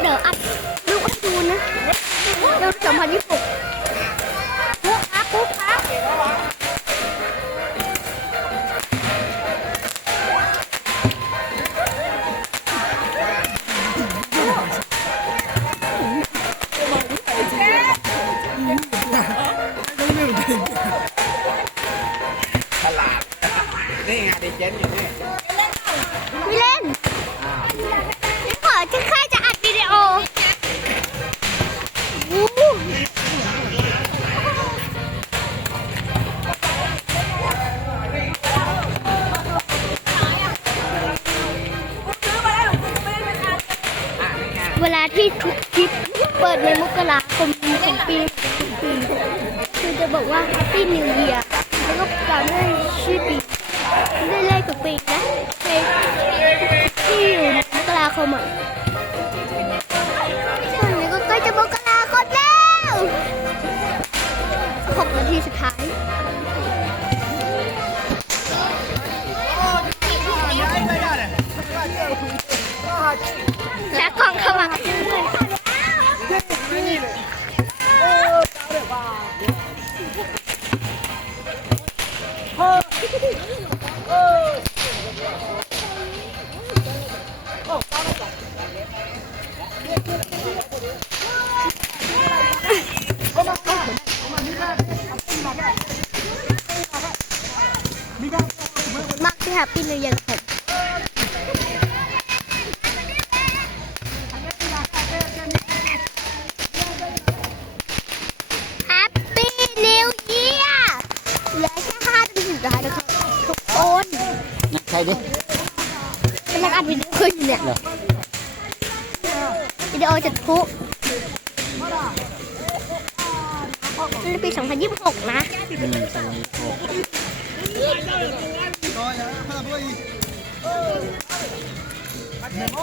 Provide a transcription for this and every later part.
เดี๋ยวอัดลูกให้ดูนะเดี๋ยวสองพันยี่สิบหกปุ๊บครับปุ๊บครับตลาด นี่ไงดีเจนอยู่นี่ ไม่เล่นพี่ขอจะค่จะ ที่ทุกคลิปเปิดในมกราคมของปีทุกปีคือจะบอกว่า Happy New Year แล้วก็ตามด้วยชื่อปีได้เลขทุกปีนะในที่อยู่ในมกราคมอะส่วนนี้ก็ใกล้จะมกราคมแล้วหกนาทีสุดท้าย มักที่แฮปปี้นิวเยียร์ผม แฮปปี้นิวเยียร์เหลือแค่ห้านาทีสุดท้ายนะครับ ทุกคนใครดิกำลังอัดวิดีโออยู่เนี่ยเหรอวิดีโอจะทุกในปี 2026 นะอืมสมัยโอ้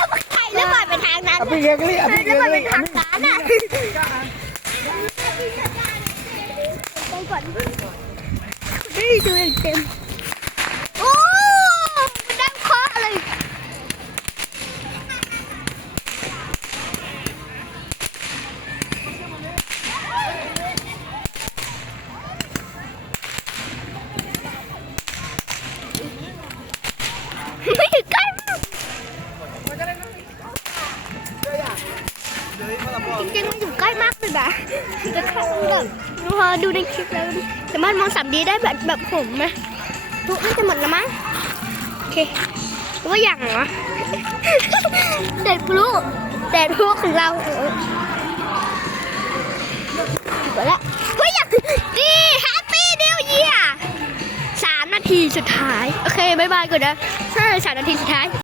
ไปทางนั้น พี่เกลี่อะพี่เก แล้วปล่อยไป ลี่ ทางนั้นอะไปก่อนได้ดูเต็มโอ้มันดังเคาะเลย ไม่ถึงใกล้มาก จริงๆมันอยู่ใกล้มากเลยนะแต่แค่แบบพอดูในคลิปแล้วสามารถมองสามดีได้แบบแบบผมไหมทุกน่าจะหมดแล้วมั้งโอเคว่าอย่างเหรอเด็ดพลุเด็ดพลุของเราเออหมดแล้วเฮ้ยอยากดีแฮปปี้นิวเยียสามนาทีสุดท้าย โอเคบายบายก่อนนะใช่สามนาทีสุดท้าย